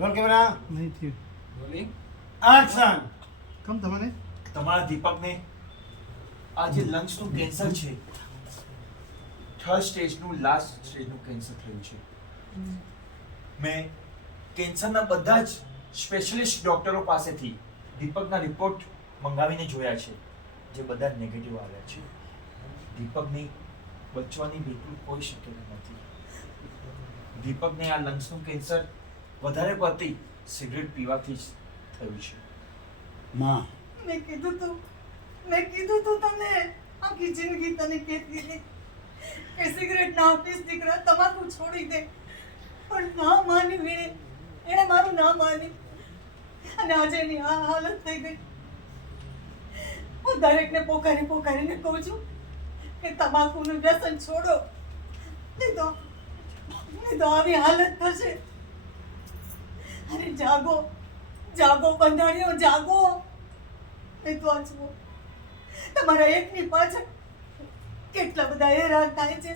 Roll camera નહીં થયું. Rolling. Action. કેમ તમને તમારા દીપકને આ જે લંગ્સનું કેન્સર છે, થર્ડ સ્ટેજનું લાસ્ટ સ્ટેજનું કેન્સર થયું છે. મેં કેન્સરના બધા જ સ્પેશિયલિસ્ટ ડોક્ટરો પાસેથી દીપકના રિપોર્ટ મંગાવીને જોયા છે, જે બધા નેગેટિવ આવ્યા છે. દીપકની બચવાની બિલકુલ કોઈ શક્યતા નથી. દીપકને આ લંગ્સનું કેન્સર વધારે પડતી સિગરેટ પીવાથી જ થયું છે. માં મેં કીધું તું તને આખી જિંદગી તને કહેતી હતી કે સિગરેટ ના પીસ દીકરા, તમાકુ છોડી દે, પણ ના માની વીણે, એણે મારું ના માની અને આજે એની આ હાલત થઈ ગઈ. હું દરેકને પોકારીને કહું છું કે તમાકુનું વ્યસન છોડો, નહીં તો આવી હાલત થશે. અરે જાગો બંધાણીઓ, જાગો. નહીં તો આ જુઓ, તમારા એકની પાછળ કેટલા બધા હેરાન થાય છે.